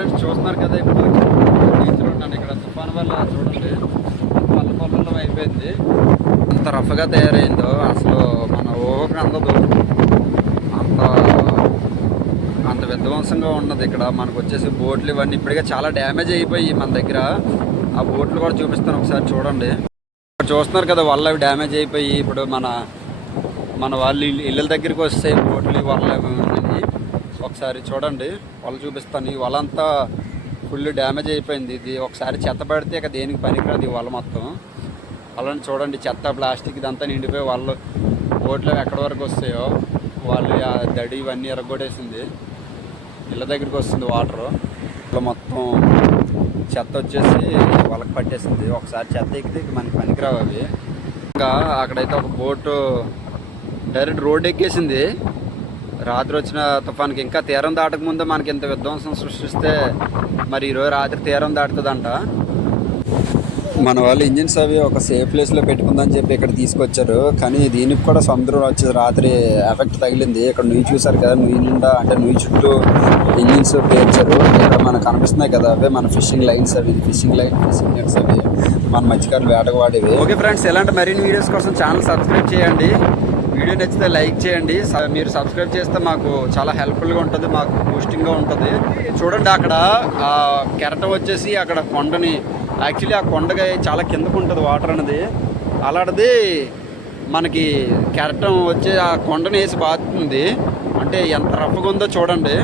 Friends చూస్తున్నారు కదా, ఇప్పుడు బీచ్లో ఉన్నాను. ఇక్కడ తుఫాను వల్ల చూడండి పల్లె అయిపోయింది. అంత రఫ్గా తయారైందో అసలు మన ఊహకు అందదు. అంత అంత విధ్వంసంగా ఉన్నది. ఇక్కడ మనకు వచ్చేసి బోట్లు ఇవన్నీ ఇప్పటికే చాలా డ్యామేజ్ అయిపోయి మన దగ్గర. ఆ బోట్లు కూడా చూపిస్తాను, ఒకసారి చూడండి. చూస్తున్నారు కదా, వాళ్ళు అవి డ్యామేజ్ అయిపోయి ఇప్పుడు మన వాళ్ళు ఇళ్ళ దగ్గరికి వస్తే బోట్లు వాళ్ళు ఉన్నాయి. ఒకసారి చూడండి, వాళ్ళు చూపిస్తాను. ఈ వాళ్ళంతా ఫుల్ డ్యామేజ్ అయిపోయింది. ఇది ఒకసారి చెత్త పడితే ఇక దేనికి పనికిరాదు ఈ వాళ్ళ మొత్తం. అలానే చూడండి, చెత్త ప్లాస్టిక్ ఇదంతా నిండిపోయి వాళ్ళు బోట్లు ఎక్కడి వరకు వస్తాయో వాళ్ళు ఆ దడి ఇవన్నీ ఎరగొట్టేసింది. ఇళ్ళ దగ్గరికి వస్తుంది వాటరు. ఇట్లా మొత్తం చెత్త వచ్చేసి వాళ్ళకి పట్టేసింది. ఒకసారి చెత్త ఎక్కితే మనకి పనికిరావు అవి. ఇంకా అక్కడైతే ఒక బోటు డైరెక్ట్ రోడ్ ఎక్కేసింది. రాత్రి వచ్చిన తుఫాన్కి ఇంకా తీరం దాటక ముందే మనకి ఇంత విధ్వంసం సృష్టిస్తే మరి ఈరోజు రాత్రి తీరం దాటుతుందంట. మన వాళ్ళు ఇంజిన్స్ అవి ఒక సేఫ్ ప్లేస్లో పెట్టుకుందని చెప్పి ఇక్కడ తీసుకొచ్చారు. కానీ దీనికి కూడా సముద్రం వచ్చేది రాత్రి ఎఫెక్ట్ తగిలింది. ఇక్కడ నుయ్యి చూసారు కదా, నుయ్యి నిండా అంటే నుయ్యి చుట్టూ ఇంజిన్స్ పేర్చారు. ఇక్కడ మనకు కనిపిస్తున్నాయి కదా, అవే మన ఫిషింగ్ లైన్స్. అవి ఫిషింగ్ నెట్స్ అవి మన మత్స్యకారులు వేటకు వాడేవి. ఓకే ఫ్రెండ్స్, ఇలాంటి మరిన్ని వీడియోస్ కోసం ఛానల్ సబ్స్క్రైబ్ చేయండి. వీడియో నచ్చితే లైక్ చేయండి. మీరు సబ్స్క్రైబ్ చేస్తే మాకు చాలా హెల్ప్ఫుల్గా ఉంటుంది, మాకు బూస్టింగ్గా ఉంటుంది. చూడండి, అక్కడ కెరటం వచ్చేసి అక్కడ కొండని యాక్చువల్లీ ఆ కొండగా చాలా కిందకు ఉంటుంది వాటర్ అనేది. అలాంటిది మనకి కెరటం వచ్చి ఆ కొండని వేసి బాదుతుంది. అంటే ఎంత రఫ్గా ఉందో చూడండి.